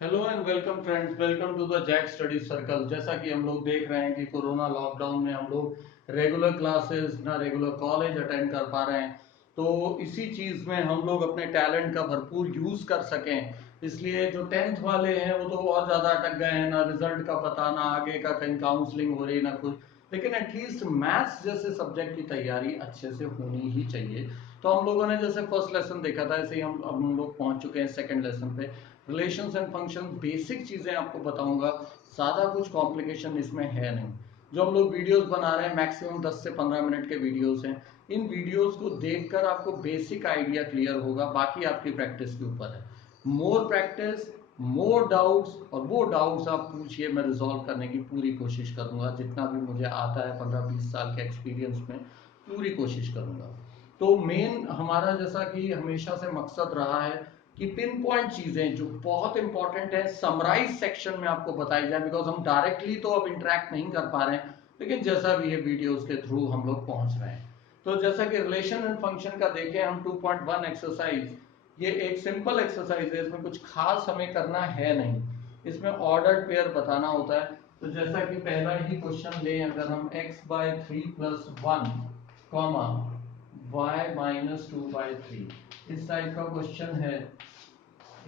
Hello and welcome friends, welcome to the Jack study circle. जैसा कि हम लोग देख रहे हैं कि कोरोना लॉकडाउन में हम लोग रेगुलर क्लासेस ना रेगुलर कॉलेज अटेंड कर पा रहे हैं, तो इसी चीज़ में हम लोग अपने टैलेंट का भरपूर यूज़ कर सकें। इसलिए जो टेंथ वाले हैं वो तो और ज़्यादा अटक गए हैं, ना रिजल्ट का पता, ना आगे का कहीं काउंसलिंग हो रही, ना कुछ। लेकिन एटलीस्ट मैथ्स जैसे सब्जेक्ट की तैयारी अच्छे से होनी ही चाहिए। तो हम लोगों ने जैसे फर्स्ट लेसन देखा था, ऐसे ही हम लोग पहुंच चुके हैं सेकंड लेसन पे। रिलेशंस एंड फंक्शन, बेसिक चीज़ें आपको बताऊंगा, ज़्यादा कुछ कॉम्प्लिकेशन इसमें है नहीं। जो हम लोग वीडियोस बना रहे हैं मैक्सिमम 10 से 15 मिनट के वीडियोस हैं। इन वीडियोस को देखकर आपको बेसिक आइडिया क्लियर होगा, बाकी आपकी प्रैक्टिस के ऊपर है। मोर प्रैक्टिस, मोर डाउट्स, और वो डाउट्स आप पूछिए, मैं रिजॉल्व करने की पूरी कोशिश करूंगा। जितना भी मुझे आता है 15-20 साल के एक्सपीरियंस में, पूरी कोशिश करूंगा। तो मेन हमारा जैसा कि हमेशा से मकसद रहा है कि पिन पॉइंट चीजें जो बहुत इंपॉर्टेंट है समराइज सेक्शन में आपको बताई जाए, बिकॉज हम डायरेक्टली तो अब इंटरेक्ट नहीं कर पा रहे हैं, लेकिन जैसा भी है वीडियोस के थ्रू हम लोग पहुंच रहे हैं। तो जैसा कि रिलेशन एंड फंक्शन का देखें हम 2.1 एक्सरसाइज, ये एक सिंपल एक्सरसाइज है, इसमें कुछ खास हमें करना है नहीं। इसमें ऑर्डर्ड पेयर बताना होता है। तो जैसा कि पहला ही क्वेश्चन लें, अगर हम x/3+1 कॉमा y-2/3, इस टाइप का क्वेश्चन है,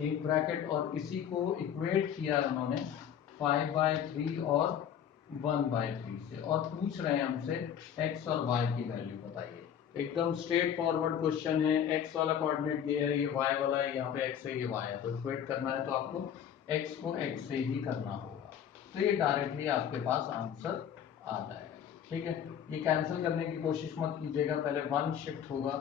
एक ब्रैकेट, और इसी को इक्वेट किया उन्होंने 5/3 और 1/3 से, और पूछ रहे हैं हमसे x और y की वैल्यू बताइए। एकदम स्ट्रेट फॉरवर्ड क्वेश्चन है। x वाला कोऑर्डिनेट ये है, ये y वाला है, यहाँ पे x है, ये y है, तो इक्वेट करना है तो आपको x को x से ही करना होगा। तो ये डायरेक्टली आपके पास आंसर आ जाएगा। ठीक है, ये कैंसिल करने की कोशिश मत कीजिएगा, पहले 1 शिफ्ट होगा,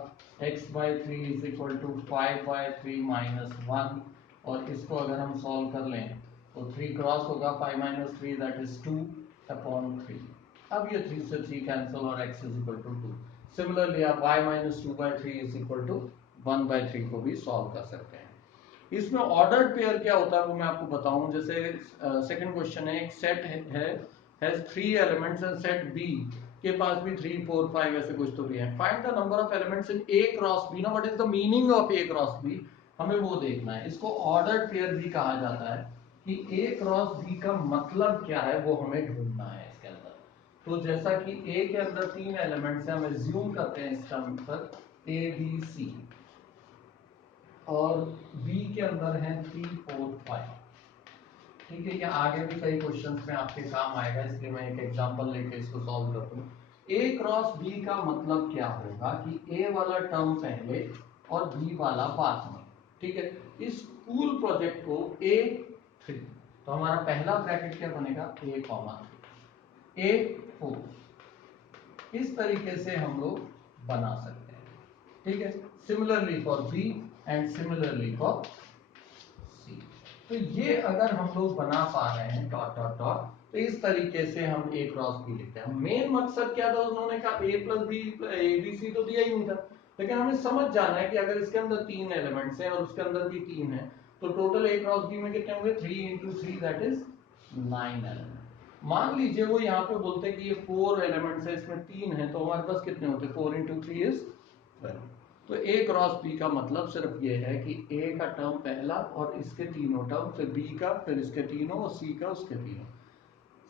x/3 is equal to 5/3 minus 1, और इसको अगर हम सॉल्व कर लें तो 3 क्रॉस होगा, 5 - 3 दैट इज 2/3। अब ये 3 से 3 कैंसिल और x is equal to 2। Similarly आप y-2/3 इज इक्वल टू 1/3 को भी सॉल्व कर सकते हैं। इसमें ऑर्डर्ड पेयर क्या होता है वो मैं आपको बताऊं। जैसे सेकंड क्वेश्चन है, एक सेट है has 3 elements and set B के पास भी 3, 4, 5 ऐसे कुछ तो भी है। Find the number of elements in A cross B. ना what is the meaning of A cross B, हमें वो देखना है। इसको ऑर्डर्ड पेयर भी कहा जाता है कि ए क्रॉस बी का मतलब क्या है वो हमें ढूंढना है इसके अंदर। तो जैसा कि ए के अंदर 3 एलिमेंट्स हैं, हम एज्यूम करते हैं इस टर्म पर ए बी सी, और बी के अंदर है 3, 4, 5। ठीक है, ये आगे भी कई क्वेश्चंस में आपके काम आएगा, इसलिए मैं एक एग्जांपल लेके इसको सॉल्व कर दूं। ए क्रॉस बी का मतलब क्या होगा कि ए वाला टर्म पहले और बी वाला बाद में। ठीक है, इस पूल प्रोजेक्ट को ए 3, तो हमारा पहला ब्रैकेट क्या बनेगा, ए कॉमा ए 4। इस तरीके से हम लोग बना सकते हैं। ठीक है, similarly for B and similarly for C. तो ये अगर हम लोग बना पा रहे हैं डॉट डॉट डॉट, तो इस तरीके से हम ए क्रॉस बी लिखते हैं। मेन मकसद क्या था, उन्होंने कहा A plus B, A B C तो दिया ही नहीं था, लेकिन हमें समझ जाना है कि अगर इसके अंदर 3 एलिमेंट्स हैं और उसके अंदर भी 3 है, तो टोटल ए क्रॉस बी में कितने होंगे, 3 × 3 दैट इज 9 एलिमेंट। मान लीजिए वो यहाँ पे बोलते हैं कि ये 4 एलिमेंट्स है, इसमें 3 है, तो हमारे पास कितने होते, 4 × 3 इज 12। तो ए क्रॉस बी का मतलब सिर्फ ये है कि ए का टर्म पहला और इसके तीनों टर्म, फिर बी का, फिर इसके तीनों, और सी का उसके तीनों।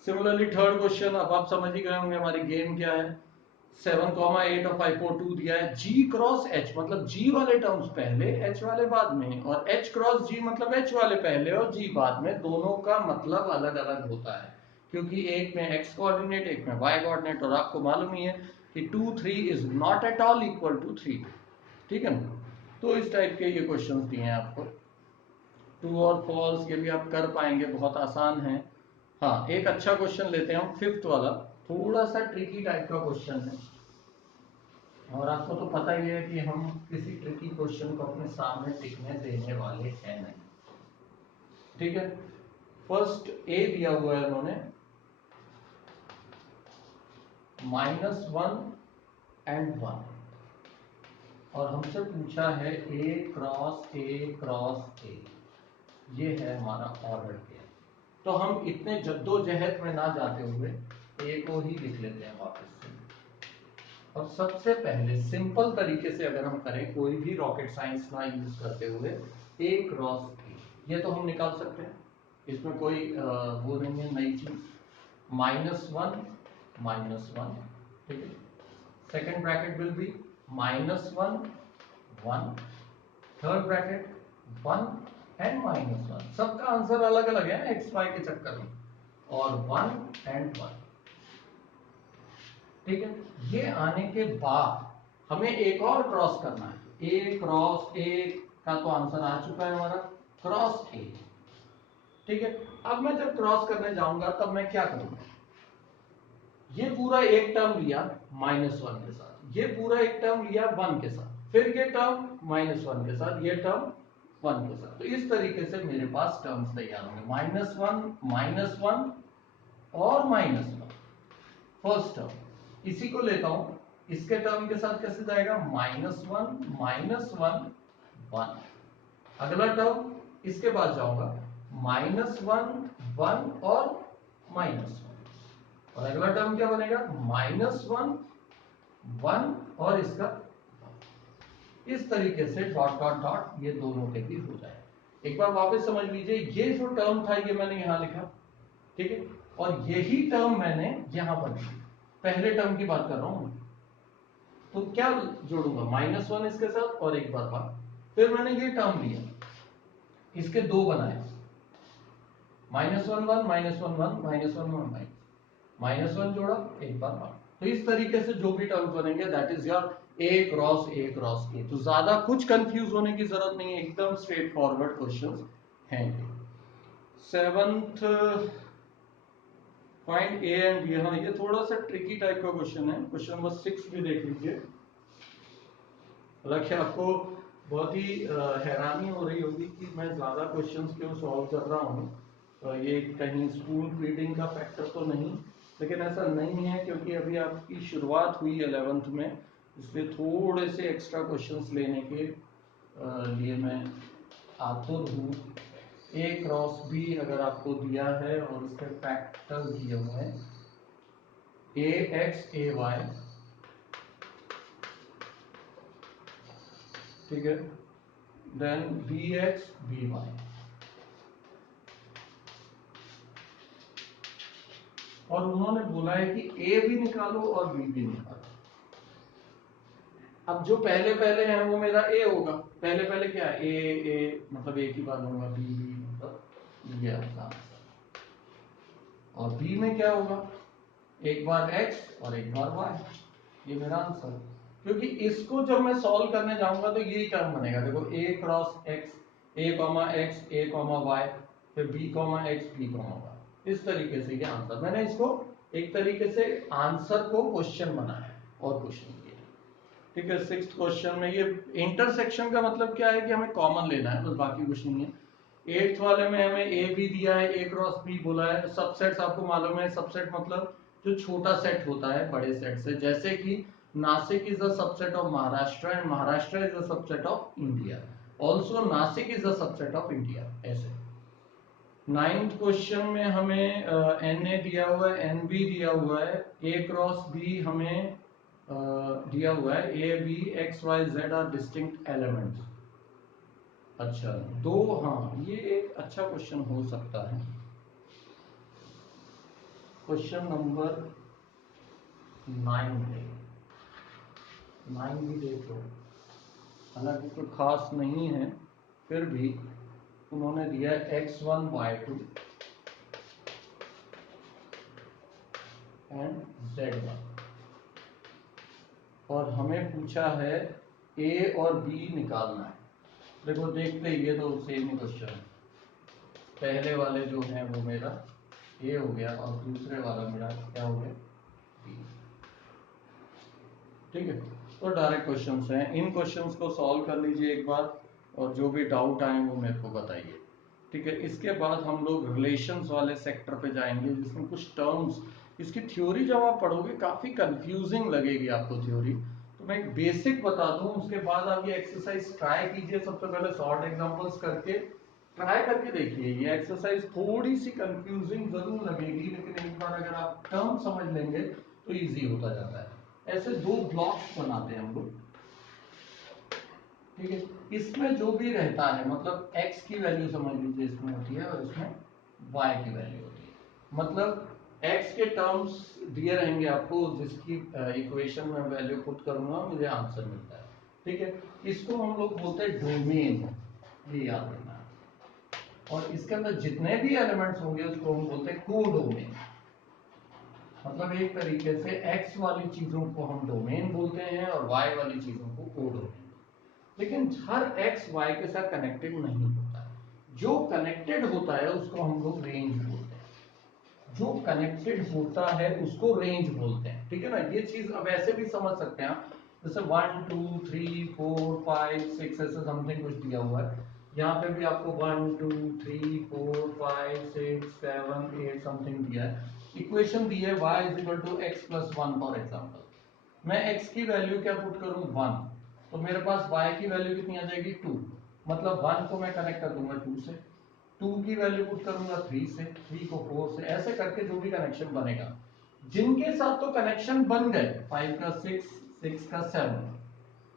सिमिलरली थर्ड क्वेश्चन, अब आप समझ ही गए होंगे हमारी गेम क्या है। 7, 8 और 5, 4, 2 दिया है। जी क्रॉस एच मतलब जी वाले टर्म्स पहले, एच वाले बाद में, और एच क्रॉस जी मतलब एच वाले पहले और जी बाद में। दोनों का मतलब अलग अलग होता है, क्योंकि एक में एक्स कोऑर्डिनेट, एक में वाई कोऑर्डिनेट, और आपको मालूम ही है कि 2, 3 is not at all equal to 3। ठीक है ना, तो इस टाइप के ये क्वेश्चंस दिए हैं आपको। ट्रू और फॉल्स ये भी आप कर पाएंगे, बहुत आसान है। हाँ, एक अच्छा क्वेश्चन लेते हैं हम, फिफ्थ वाला, थोड़ा सा ट्रिकी टाइप का क्वेश्चन है, और आपको तो पता ही है कि हम किसी ट्रिकी क्वेश्चन को अपने सामने टिकने देने वाले हैं नहीं। ठीक है, फर्स्ट ए दिया हुआ है उन्होंने, -1 and 1, और हमसे पूछा है ए क्रॉस ए क्रॉस ए। ये है हमारा ऑर्डर पेयर। तो हम इतने जद्दोजहद में ना जाते हुए ए को ही लिख लेते हैं वापस से। और सबसे पहले सिंपल तरीके से अगर हम करें, कोई भी रॉकेट साइंस ना यूज करते हुए, ए क्रॉस ए, ये तो हम निकाल सकते हैं। इसमें कोई वो नहीं है नई चीज। -1 -1, ठीक है। Second bracket will be -1 1, third bracket 1 and -1। सबका आंसर अलग अलग है एक्स वाई के चक्कर में, और 1 एंड 1, ठीक है। ये आने के बाद हमें एक और क्रॉस करना है। ए क्रॉस ए का तो आंसर आ चुका है हमारा, क्रॉस ए, ठीक है। अब मैं जब क्रॉस करने जाऊंगा तब मैं क्या करूंगा, ये पूरा एक टर्म लिया -1 के साथ, ये पूरा एक टर्म लिया 1 के साथ, फिर ये टर्म -1 के साथ, ये टर्म 1 के साथ। तो इस तरीके से मेरे पास टर्म्स तैयार होंगे, -1 और -1 फर्स्ट टर्म। इसी को लेता हूं, इसके टर्म के साथ कैसे जाएगा, -1 1। अगला टर्म इसके बाद जाऊंगा -1 1 और -1, और अगला टर्म क्या बनेगा, -1 1 और इसका, इस तरीके से डॉट डॉट डॉट ये दोनों के भी हो जाए। एक बार वापस समझ लीजिए, ये जो टर्म था ये मैंने यहां लिखा, ठीक है, और यही टर्म मैंने यहां पर लिखा। पहले टर्म की बात कर रहा हूं, तो क्या जोड़ूंगा, -1 इसके साथ और एक बार 1, फिर मैंने ये टर्म लिया, इसके दो बनाए, -1 1 -1 1 -1 1 -1 जोड़ा, एक बार 1। तो इस तरीके से जो भी टर्म्स बनेंगे that is your A cross A cross ए। तो ज्यादा कुछ कंफ्यूज होने की जरूरत नहीं है, एकदम स्ट्रेट फॉरवर्ड क्वेश्चंस हैं। 7th find A and B, हाँ ये थोड़ा सा ट्रिकी टाइप का क्वेश्चन है। क्वेश्चन नंबर 6 भी देख लीजिए। हालांकि आपको बहुत ही हैरानी हो रही होगी कि मैं ज्यादा क्वेश्चंस क्यों सॉल्व कर रहा हूँ, ये कहीं स्पून फीडिंग का फैक्टर तो नहीं, लेकिन ऐसा नहीं है क्योंकि अभी आपकी शुरुआत हुई 11th में, इसलिए थोड़े से एक्स्ट्रा क्वेश्चंस लेने के लिए मैं आतुर हूँ। ए क्रॉस बी अगर आपको दिया है और उसके फैक्टर्स दिए हुए हैं, ए एक्स ए वाई, ठीक है, then B X B Y, और उन्होंने बोला है कि ए भी निकालो और बी भी निकालो। अब जो पहले पहले है वो मेरा ए होगा, पहले पहले क्या है, ए मतलब एक ही बात होगा, बी बी मतलब ये आंसर, और बी में क्या होगा, एक बार एक्स और एक बार वाई, ये मेरा आंसर। क्योंकि इसको जब मैं सॉल्व करने जाऊंगा तो यही टर्म बनेगा, देखो A cross X, A comma X A comma Y, फिर B comma X B comma Y, इस तरीके से ये आंसर। मैंने इसको एक तरीके से आंसर को क्वेश्चन बनाया और क्वेश्चन किया, ठीक है। 6th क्वेश्चन में ये इंटरसेक्शन का मतलब क्या है कि हमें कॉमन लेना है, बस बाकी कुछ नहीं है। 8th वाले में हमें ए बी दिया है, ए क्रॉस बी बोला है। सबसेट्स आपको मालूम है, सबसेट मतलब जो छोटा सेट होता है बड़े सेट से, जैसे कि Nashik is a subset of Maharashtra and Maharashtra is a subset of India, also Nashik is a subset of India, ऐसे। 9th क्वेश्चन में हमें एन ए दिया हुआ है, एन बी दिया हुआ है, ए क्रॉस बी हमें दिया हुआ है, A B X Y Z are distinct elements. अच्छा दो, हाँ ये एक अच्छा क्वेश्चन हो सकता है। क्वेश्चन नंबर 9 भी देख लो, हालांकि कोई खास नहीं है, फिर भी उन्होंने दिया x1 y2 एंड z1, और हमें पूछा है a और b निकालना है। देखो देखते ही ये तो सेम ही क्वेश्चन है, पहले वाले जो हैं वो मेरा a हो गया और दूसरे वाला मेरा क्या हो गया, b, ठीक है। तो डायरेक्ट क्वेश्चंस हैं, इन क्वेश्चंस को सॉल्व कर लीजिए एक बार, और जो भी डाउट आए वो मेरे को बताइए, ठीक है। इसके बाद हम लोग रिलेशंस वाले सेक्टर पे जाएंगे, जिसमें कुछ टर्म्स, इसकी थ्योरी जब आप पढ़ोगे काफी कंफ्यूजिंग लगेगी आपको थ्योरी, तो मैं एक बेसिक बता दूं, उसके बाद आप ये एक्सरसाइज ट्राई कीजिए। सबसे पहले शॉर्ट एग्जांपल्स करके ट्राई करके देखिए। ये एक्सरसाइज थोड़ी सी कंफ्यूजिंग जरूर लगेगी, लेकिन एक बार अगर आप टर्म समझ लेंगे तो इजी होता जाता है। ऐसे दो ब्लॉक्स बनाते हैं हम लोग, ठीक है। इसमें जो भी रहता है, मतलब x की वैल्यू समझ लीजिए इसमें होती है और इसमें y की वैल्यू होती है। मतलब x के टर्म्स दिए रहेंगे आपको, जिसकी इक्वेशन में वैल्यू पुट करूंगा मुझे आंसर मिलता है। ठीक है, इसको हम लोग बोलते हैं डोमेन, ये याद रखना। और इसके अंदर जितने भी एलिमेंट्स होंगे उसको हम बोलते हैं कोडोमेन। मतलब एक तरीके से x वाली चीजों को हम डोमेन बोलते हैं और y वाली चीजों को कोडोमेन। लेकिन हर x y के साथ कनेक्टेड नहीं होता है, जो कनेक्टेड होता है उसको हम लोग रेंज बोलते हैं, जो कनेक्टेड होता है उसको रेंज बोलते हैं। ठीक है ना, ये चीज अब ऐसे भी समझ सकते हैं आप, जैसे 1 2 3 4 5 6 ऐसे समथिंग कुछ दिया हुआ है, यहाँ पे भी आपको 1 2 3 4 5 6 7 8 समथिंग दिया है। इक्वेशन दी है y is equal to x plus 1 for example. मैं x की वैल्यू क्या पुट करूं 1, तो मेरे पास y की वैल्यू कितनी आ जाएगी 2। मतलब 1 को मैं कनेक्ट कर दूंगा 2 से, 2 की वैल्यू पुट करूंगा 3 से, 3 को 4 से, ऐसे करके जो भी कनेक्शन बनेगा, जिनके साथ तो कनेक्शन बन गए 5 का 6 6 का 7,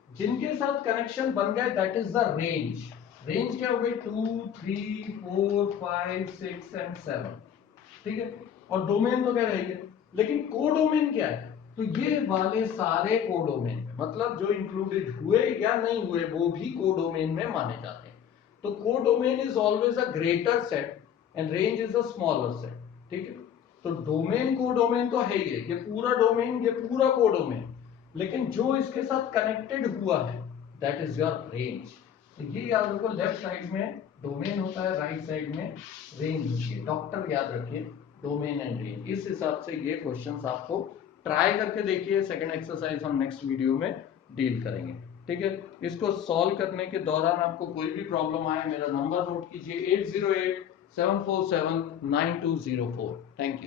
जिनके साथ कनेक्शन बन गए that is the range. Range क्या हो गई 2 3 4 5 6 एंड 7। ठीक है, और डोमेन तो क्या रहेगी, लेकिन कोडोमेन क्या है, तो ये वाले सारे कोडोमेन में, मतलब जो इंक्लूडेड हुए या नहीं हुए वो भी कोडोमेन में माने जाते हैं। तो codomain is always a greater set and range is a smaller set. ठीक है, तो डोमेन कोडोमेन तो है ही है, ये पूरा डोमेन, ये पूरा कोडोमेन, लेकिन जो इसके साथ कनेक्टेड हुआ है दैट इज योर रेंज। तो ये याद रखो, लेफ्ट साइड में डोमेन होता है, राइट साइड में रेंज होती है। डॉक्टर याद रखिए, डोमेन एंड रेंज। इस हिसाब से ये क्वेश्चंस आपको ट्राई करके देखिए, सेकंड एक्सरसाइज हम नेक्स्ट वीडियो में डील करेंगे। ठीक है, इसको सॉल्व करने के दौरान आपको कोई भी प्रॉब्लम आए, मेरा नंबर नोट कीजिए 808-747-9204। Thank you.